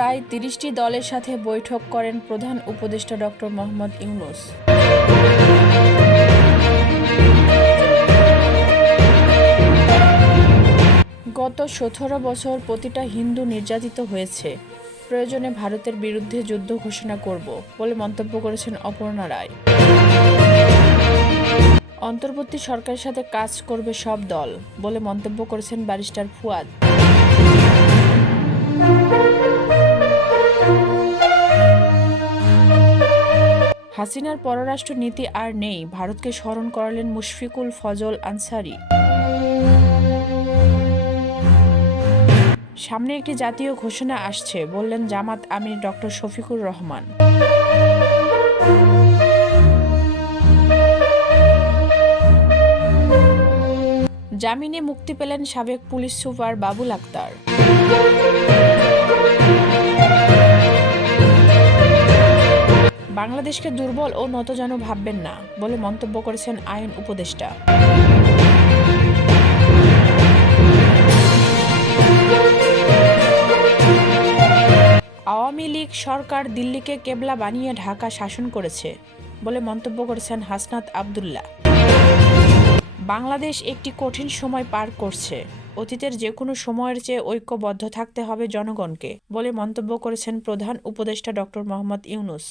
প্রায় তিরিশটি দলের সাথে বৈঠক করেন প্রধান উপদেষ্টা ডক্টর মোহাম্মদ ইউনুস। গত সতেরো বছর প্রতিটা হিন্দু নির্যাতিত হয়েছে। প্রয়োজনে ভারতের বিরুদ্ধে যুদ্ধ ঘোষণা করব বলে মন্তব্য করেছেন অপর্ণা রায়। অন্তর্বর্তী সরকারের সাথে কাজ করবে সব দল বলে মন্তব্য করেছেন ব্যারিস্টার ফুয়াদ। হাসিনার পররাষ্ট্র নীতি আর নেই, ভারতকে স্মরণ করালেন মুশফিকুল ফজল আনসারি। সামনে একটি জাতীয় ঘোষণা আসছে, বললেন জামাত আমির ডক্টর শফিকুর রহমান। জামিনে মুক্তি পেলেন সাবেক পুলিশ সুপার বাবুল আক্তার। বাংলাদেশকে দুর্বল ও নতজানু ভাববেন না বলে মন্তব্য করেছেন আইন উপদেষ্টা। আওয়ামী লীগ সরকার দিল্লিকে কেবলা বানিয়ে ঢাকা শাসন করেছে বলে মন্তব্য করেছেন হাসনাত আবদুল্লাহ। বাংলাদেশ একটি কঠিন সময় পার করছে। অতীতের যে কোনো সময়ের চেয়ে ঐক্যবদ্ধ থাকতে হবে জনগণকে বলে মন্তব্য করেছেন প্রধান উপদেষ্টা ডক্টর মোহাম্মদ ইউনুস।